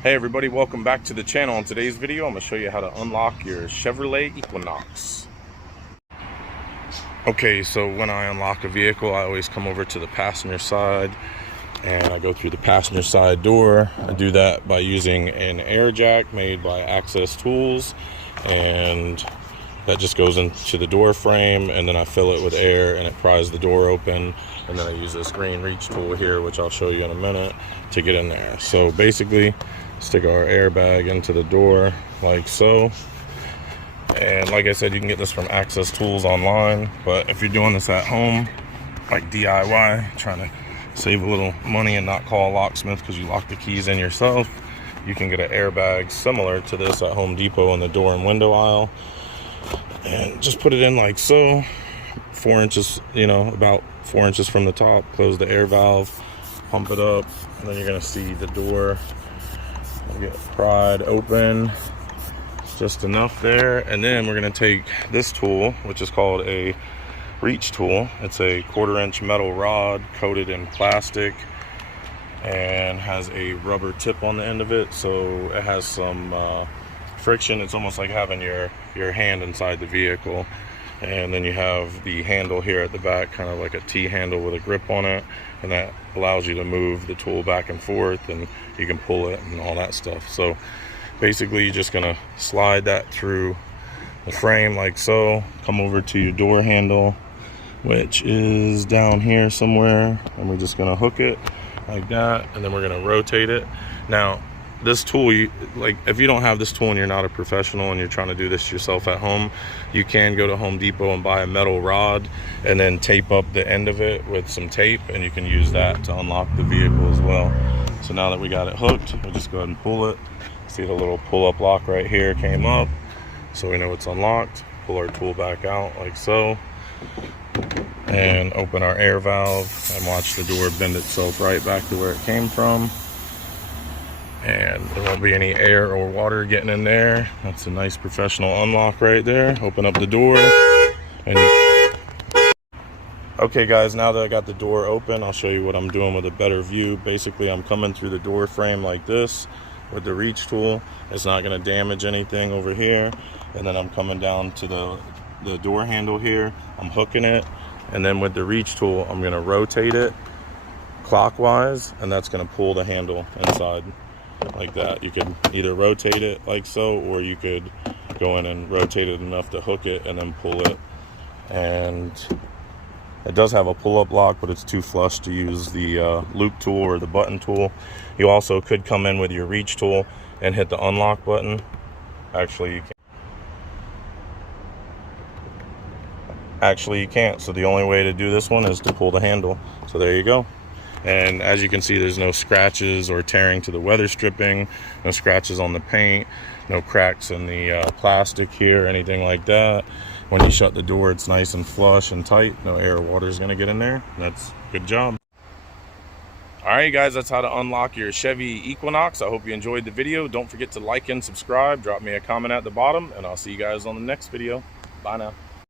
Hey everybody, welcome back to the channel. In today's video, I'm going to show you how to unlock your Chevrolet Equinox. Okay, so when I unlock a vehicle, I always come over to the passenger side and I go through the passenger side door. I do that by using an air jack made by Access Tools, and that just goes into the door frame, and then I fill it with air and it pries the door open, and then I use this green reach tool here, which I'll show you in a minute, to get in there. So basically, stick our airbag into the door like so, and like I said, you can get this from Access Tools online, but if you're doing this at home, like DIY, trying to save a little money and not call a locksmith because you lock the keys in yourself, you can get an airbag similar to this at Home Depot in the door and window aisle, and just put it in like so, 4 inches, about 4 inches from the top. Close the air valve, pump it up, and then you're going to see the door get pried open just enough there. And then we're going to take this tool, which is called a reach tool. It's a 1/4 inch metal rod coated in plastic and has a rubber tip on the end of it, so it has some friction. It's almost like having your hand inside the vehicle. And then you have the handle here at the back, kind of like a T handle with a grip on it, and that allows you to move the tool back and forth, and you can pull it and all that stuff. So basically you're just gonna slide that through the frame like so, come over to your door handle, which is down here somewhere, and we're just gonna hook it like that, and then we're gonna rotate it. Now this tool, if you don't have this tool and you're not a professional and you're trying to do this yourself at home, you can go to Home Depot and buy a metal rod and then tape up the end of it with some tape, and you can use that to unlock the vehicle as well. So now that we got it hooked, we'll just go ahead and pull it. See the little pull-up lock right here came up, so we know it's unlocked. Pull our tool back out like so, and open our air valve and watch the door bend itself right back to where it came from. And there won't be any air or water getting in there. That's a nice professional unlock right there. Open up the door. Okay guys, now that I got the door open, I'll show you what I'm doing with a better view. Basically, I'm coming through the door frame like this with the reach tool. It's not going to damage anything over here. And then I'm coming down to the door handle here. I'm hooking it. And then with the reach tool, I'm going to rotate it clockwise, and that's going to pull the handle inside like that. You could either rotate it like so, or you could go in and rotate it enough to hook it and then pull it. And it does have a pull-up lock, but it's too flush to use the loop tool or the button tool. You also could come in with your reach tool and hit the unlock button. Actually you can't. So the only way to do this one is to pull the handle. So there you go. And as you can see, there's no scratches or tearing to the weather stripping, no scratches on the paint, no cracks in the plastic here, anything like that. When you shut the door, it's nice and flush and tight. No air or water is going to get in there. That's good job. All right, guys, that's how to unlock your Chevy Equinox. I hope you enjoyed the video. Don't forget to like and subscribe. Drop me a comment at the bottom, and I'll see you guys on the next video. Bye now.